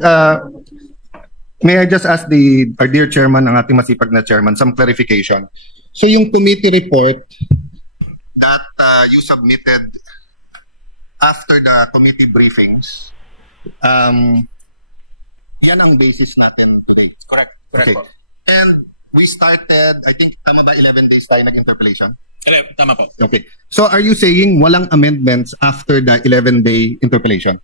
President, may I just ask our dear chairman, ang ating masipag na chairman, some clarification. So yung committee report that you submitted after the committee briefings, yan ang basis natin today. Correct. Okay. And we started, I think, tama ba 11 days tayo nag-interpellation? Tama po. Okay. So are you saying walang amendments after the 11-day interpellation?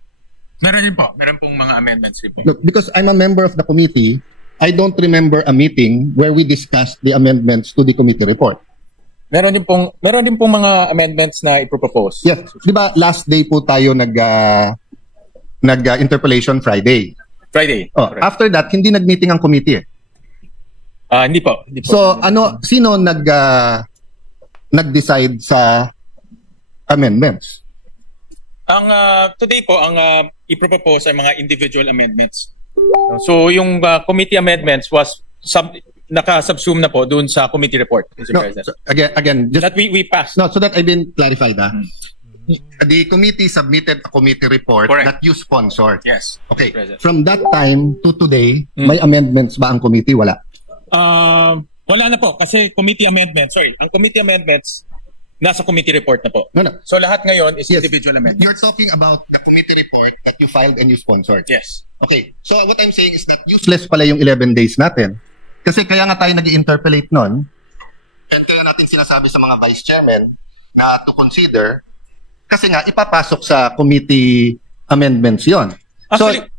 Meron din po. Meron pong mga amendments rin po. Look, because I'm a member of the committee, I don't remember a meeting where we discussed the amendments to the committee report. Meron din pong mga amendments na ipropose. Yes. Di ba last day po tayo nag-interpellation Friday? Friday. Oh, after that, hindi nag-meeting ang committee eh. Hindi po. So, sino nag-decide sa amendments? Today po, ang ipropose ay mga individual amendments. So, yung committee amendments was naka-subsume na po doon sa committee report, Mr. President. So, again, just that we passed. No, so that I've been clarified. The committee submitted a committee report. Correct. That you sponsored. Yes. Okay. From that time to today, may amendments ba ang committee? Wala. Wala na po kasi committee amendments. Sorry, ang committee amendments nasa committee report na po. No. So lahat ngayon is individual amendments. You're talking about the committee report that you filed and you sponsored. Yes. Okay. So what I'm saying is that useless pala yung 11 days natin. Kasi kaya nga tayo nag-interpellate nun, and kaya natin sinasabi sa mga vice chairman na to consider, kasi nga ipapasok sa committee amendments yon.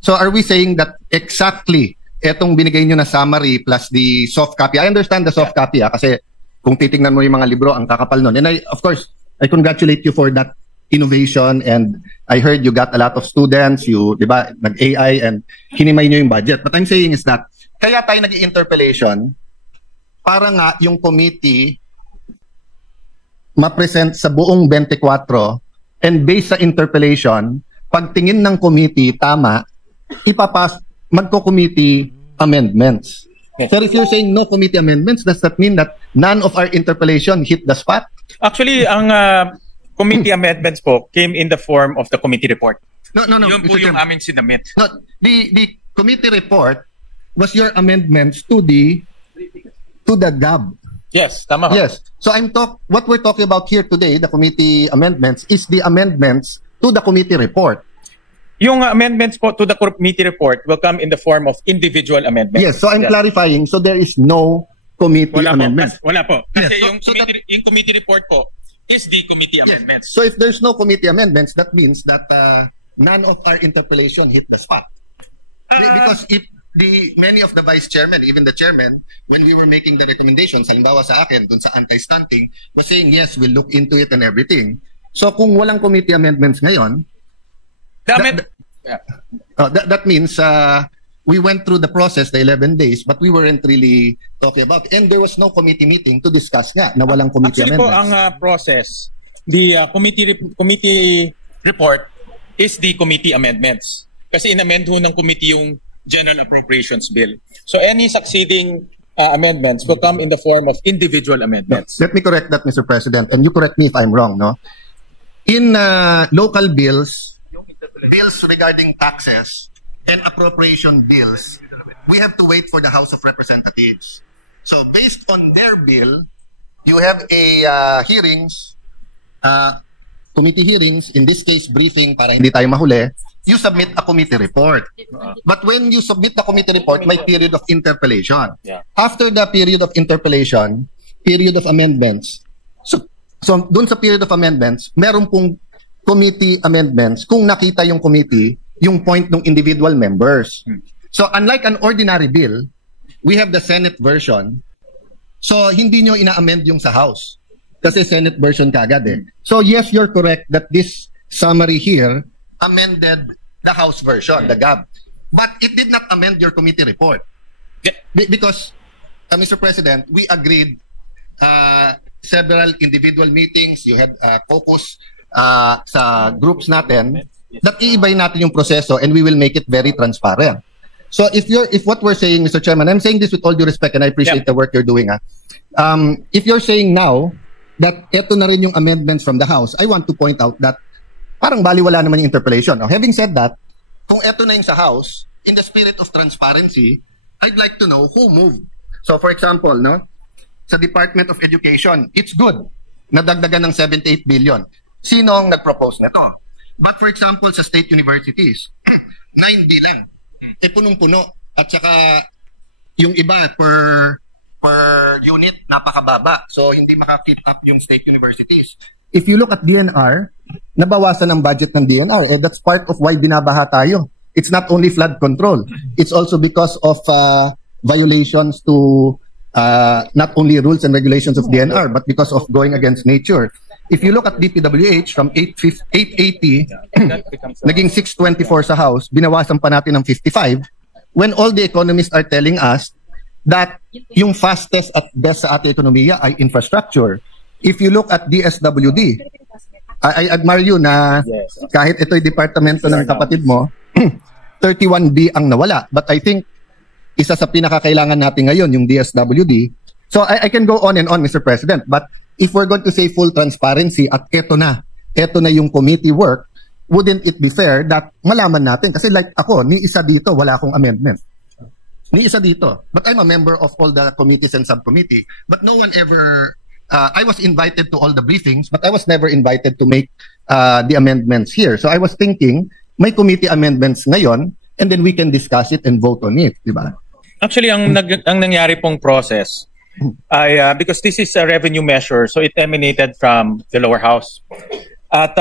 So are we saying that exactly etong binigay nyo na summary plus the soft copy? I understand the soft copy kasi kung titingnan mo yung mga libro, ang kakapal nun. And of course, I congratulate you for that innovation, and I heard you got a lot of students, di ba, nag-AI and hinimay nyo yung budget. But I'm saying is that kaya tayo nag-interpellation para nga yung committee ma-present sa buong 24, and based sa interpellation, pagtingin ng committee tama, magko-committee amendments. Yes. Pero if you're saying no committee amendments, does that mean that none of our interpellation hit the spot? Actually, ang committee amendments po came in the form of the committee report. No. Yun po yung amin sinamit. No, the committee report was your amendments to the GAB. Yes, tama. Yes. So what we're talking about here today, the committee amendments, is the amendments to the committee report. Yung amendments po to the committee report will come in the form of individual amendments. Yes, so I'm clarifying. So there is no committee amendments. Wala po. Kasi Yes, yung committee report po is the committee amendments. So if there's no committee amendments, that means that none of our interpellation hit the spot. Because if many of the vice chairman, even the chairman, when we were making the recommendations, halimbawa sa akin, dun sa anti-stunting, was saying, yes, we'll look into it and everything. So kung walang committee amendments ngayon, that means we went through the process, the 11 days, but we weren't really talking about it. And there was no committee meeting to discuss nga na walang committee amendments. Actually po, ang process, the committee report is the committee amendments. Kasi in-amend ho ng committee yung General Appropriations Bill. So any succeeding amendments will come in the form of individual amendments. Let me correct that, Mr. President, and you correct me if I'm wrong, no? In local bills regarding taxes and appropriation bills, we have to wait for the House of Representatives. So based on their bill, you have a committee hearings, in this case briefing para hindi tayo mahuli, you submit a committee report. But when you submit the committee report, may period of interpellation. Yeah. After the period of interpellation, period of amendments. So doon sa period of amendments, meron pong committee amendments kung nakita yung committee, yung point ng individual members. So unlike an ordinary bill, we have the Senate version. So hindi nyo ina-amend yung sa House. Kasi Senate version kagad eh. So yes, you're correct that this summary here amended the House version, the GAB. But it did not amend your committee report. Because, Mr. President, we agreed several individual meetings, you had caucus sa groups natin, that iibay natin yung proseso and we will make it very transparent. So if what we're saying, Mr. Chairman, I'm saying this with all due respect and I appreciate the work you're doing. If you're saying now that eto na rin yung amendments from the House, I want to point out that parang baliwala naman yung interpellation. Now, having said that, kung eto na yung sa House, in the spirit of transparency, I'd like to know who moved. So for example, no, sa Department of Education, it's good na dagdagan ng 78 billion. Sino ang nag-propose nito? But for example, sa state universities, 9 bilang. Punong-puno. At saka yung iba per unit napakababa. So hindi maka-keep up yung state universities. If you look at DNR, nabawasan ang budget ng DNR. That's part of why binabaha tayo. It's not only flood control. It's also because of violations to not only rules and regulations of DNR, but because of going against nature. If you look at DPWH, from 880, naging 624 sa House, binawasan pa natin ng 55, when all the economists are telling us that yung fastest at best sa ating ekonomiya ay infrastructure. If you look at DSWD, I admire you na kahit ito'y departamento ng kapatid mo, 31B ang nawala. But I think isa sa pinakakailangan natin ngayon, yung DSWD. So I can go on and on, Mr. President, but if we're going to say full transparency at eto na yung committee work, wouldn't it be fair that malaman natin? Kasi like ako, ni isa dito, wala akong amendment. Ni isa dito. But I'm a member of all the committees and subcommittee. But no one ever, I was invited to all the briefings, but I was never invited to make the amendments here. So I was thinking, may committee amendments ngayon, and then we can discuss it and vote on it, di ba? Actually, ang nangyari pong process ay because this is a revenue measure, so it emanated from the lower house. At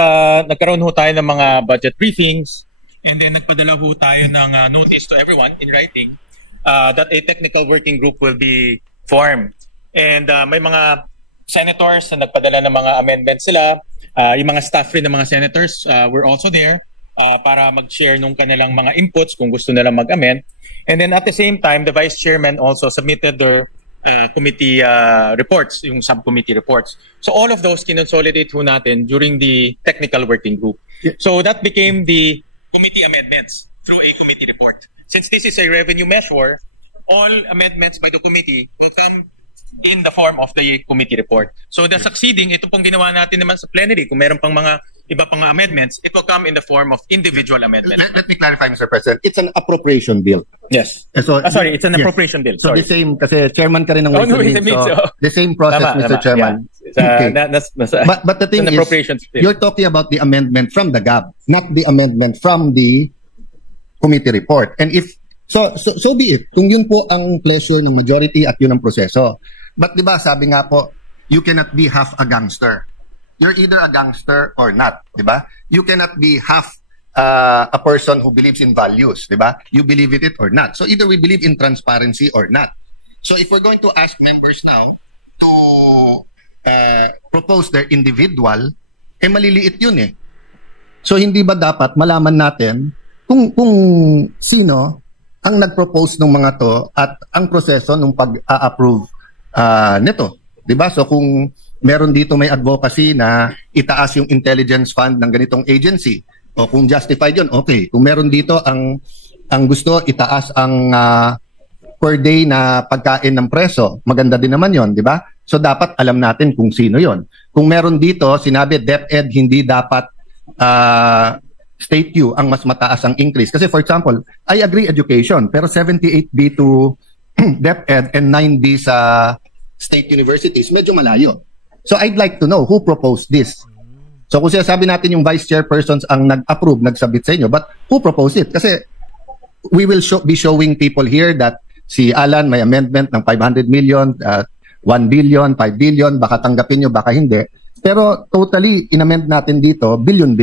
nagkaroon ho tayo ng mga budget briefings, and then nagpadala ho tayo ng notice to everyone in writing that a technical working group will be formed. And may mga senators na nagpadala ng mga amendments sila. Yung mga staff rin ng mga senators were also there para mag-share nung kanilang mga inputs kung gusto nilang mag-amend. And then at the same time, the vice chairman also submitted their committee reports, yung subcommittee reports. So all of those kinonsolidate ho natin during the technical working group. Yeah. So that became the committee amendments through a committee report. Since this is a revenue measure, all amendments by the committee will come in the form of the committee report. So the succeeding, ito pong ginawa natin naman sa plenary, kung meron pang mga iba pang amendments, it will come in the form of individual amendments. Let me clarify, Mr. President. It's an appropriation bill. Yes. So, sorry, it's an appropriation bill. So Sorry. the same, kasi chairman ka rin ng Oh, no, Ways and Means, so the same process, Tama, Mr. tama. Chairman. Yeah. Okay. But the thing an is, appropriations bill. you're talking about the amendment from the GAB, not the amendment from the committee report. And if, so be it. Kung yun po ang pleasure ng majority at yun ang proseso. But di ba, sabi nga po, you cannot be half a gangster. You're either a gangster or not, di ba? You cannot be half a person who believes in values, di ba? You believe it or not. So either we believe in transparency or not. So if we're going to ask members now to propose their individual, maliliit yun eh. So hindi ba dapat malaman natin kung sino ang nag-propose ng mga to at ang proseso ng pag-a-approve nito, 'di ba? So kung meron dito may advocacy na itaas yung intelligence fund ng ganitong agency, o kung justified 'yon, okay. Kung meron dito ang gusto itaas ang per day na pagkain ng preso, maganda din naman 'yon, 'di ba? So dapat alam natin kung sino 'yon. Kung meron dito sinabi DepEd hindi dapat State U ang mas mataas ang increase. Kasi for example, I agree education, pero 78B to DepEd and 9B sa state universities, medyo malayo. So I'd like to know who proposed this. So kung sinasabi natin yung vice chairpersons ang nag-approve, nagsabit sa inyo, but who proposed it? Kasi we will be showing people here that si Alan may amendment ng 500 million, 1 billion, 5 billion, baka tanggapin nyo, baka hindi. Pero totally, inamend natin dito, billion.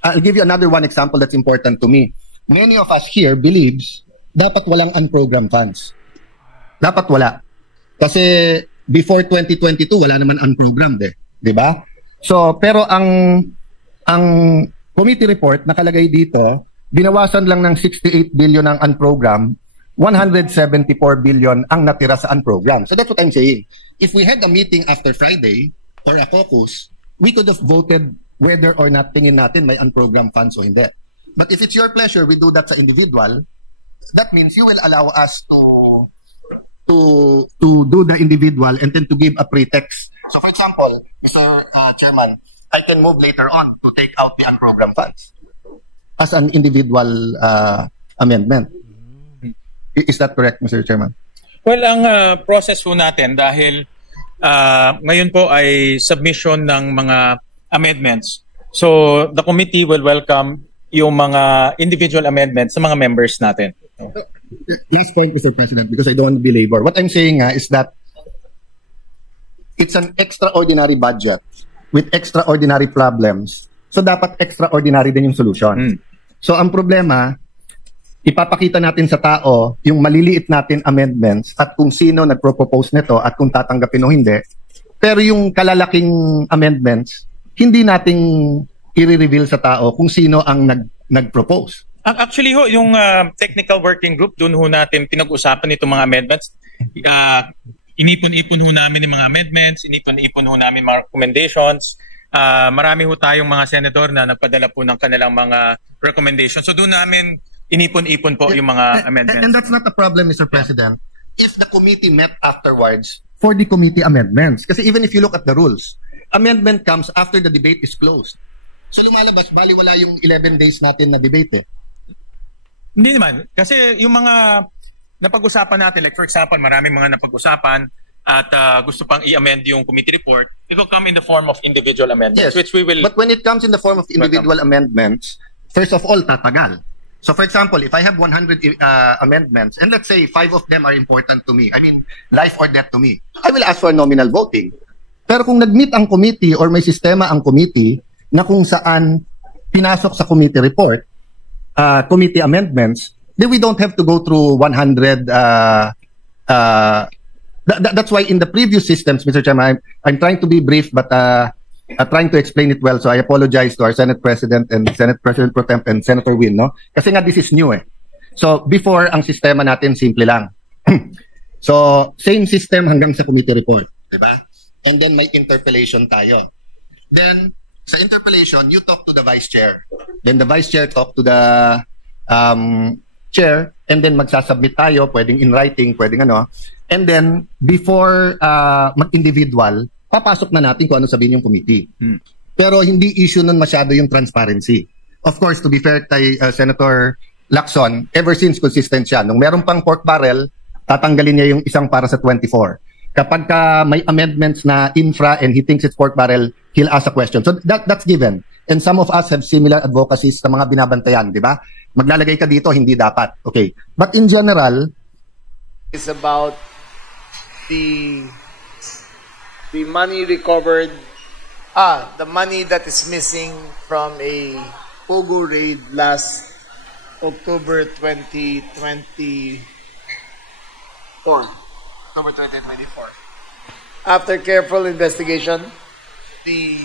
I'll give you another one example that's important to me. Many of us here believes dapat walang unprogrammed funds. Dapat wala. Kasi before 2022, wala naman unprogrammed eh. Diba? So, pero ang committee report, nakalagay dito, binawasan lang ng 68 billion ang unprogrammed, 174 billion ang natira sa unprogrammed. So that's what I'm saying. If we had a meeting after Friday, or a caucus, we could have voted whether or not tingin natin may unprogrammed funds o hindi. But if it's your pleasure, we do that sa individual, that means you will allow us to do the individual and then to give a pretext. So for example, Mr. Chairman, I can move later on to take out the unprogrammed funds as an individual amendment. Is that correct, Mr. Chairman? Well, ang process po natin dahil ngayon po ay submission ng mga amendments. So the committee will welcome yung mga individual amendments sa mga members natin. Last point, Mr. President, because I don't want to belabor. What I'm saying is that it's an extraordinary budget with extraordinary problems. So dapat extraordinary din yung solution. So ang problema, ipapakita natin sa tao yung maliliit natin amendments at kung sino nagpropose nito at kung tatanggapin o hindi. Pero yung kalalaking amendments, hindi nating i-reveal sa tao kung sino ang nag-propose. Actually ho, yung technical working group, doon ho natin pinag-usapan itong mga amendments. Inipon-ipon ho namin yung mga amendments, inipon-ipon ho namin mga recommendations. Marami ho tayong mga senador na nagpadala po ng kanilang mga recommendations. So doon namin inipon-ipon po yung mga amendments. And that's not a problem, Mr. President, if the committee met afterwards for the committee amendments. Kasi even if you look at the rules, amendment comes after the debate is closed. So lumalabas, baliwala yung 11 days natin na debate eh. Hindi naman. Kasi yung mga napag-usapan natin, like for example, maraming mga napag-usapan at gusto pang i-amend yung committee report, it will come in the form of individual amendments, Yes, which we will... but when it comes in the form of individual amendments, first of all, tatagal. So for example, if I have 100 amendments, and let's say 5 of them are important to me, I mean, life or death to me, I will ask for nominal voting. Pero kung nag-meet ang committee or may sistema ang committee na kung saan pinasok sa committee report, committee amendments, then we don't have to go through 100. That's why in the previous systems, Mr. Chairman, I'm trying to be brief, but trying to explain it well. So I apologize to our Senate President and Senate President Pro Temp and Senator Win, no? Kasi nga this is new eh. So before, ang sistema natin simple lang. So same system hanggang sa committee report, diba? And then may interpellation tayo. Then sa interpellation, you talk to the vice chair. Then the vice chair talk to the chair, and then magsasubmit tayo, pwedeng in writing, pwedeng ano. And then before mag-individual, papasok na natin kung ano sabihin yung committee. Pero hindi issue nun masyado yung transparency. Of course, to be fair kay Senator Lacson, ever since consistent siya. Nung meron pang pork barrel, tatanggalin niya yung isang para sa 24. Kapag may amendments na infra and he thinks it's pork barrel, he'll ask a question. So that's given. And some of us have similar advocacies sa mga binabantayan, di ba? Maglalagay ka dito, hindi dapat. Okay. But in general, it's about the money recovered, the money that is missing from a Pogo raid last October 2024. October 2024. After careful investigation, the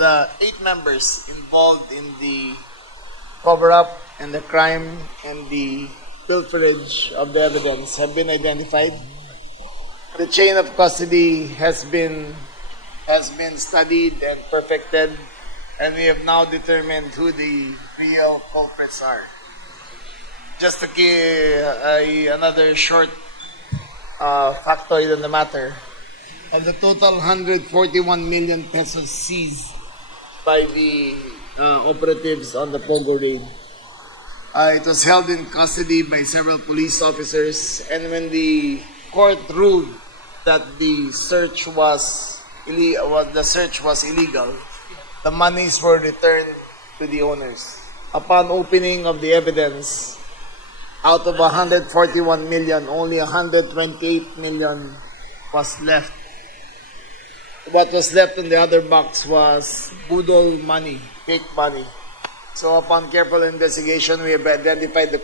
8 members involved in the cover-up and the crime and the pilferage of the evidence have been identified. The chain of custody has been studied and perfected, and we have now determined who the real culprits are. Just to give another short factoid on the matter, of the total 141 million pesos seized by the operatives on the Pogo raid, it was held in custody by several police officers, and when the court ruled that the search was illegal, the monies were returned to the owners. Upon opening of the evidence, out of 141 million, only 128 million was left. What was left in the other box was budol money, fake money. So upon careful investigation, we have identified the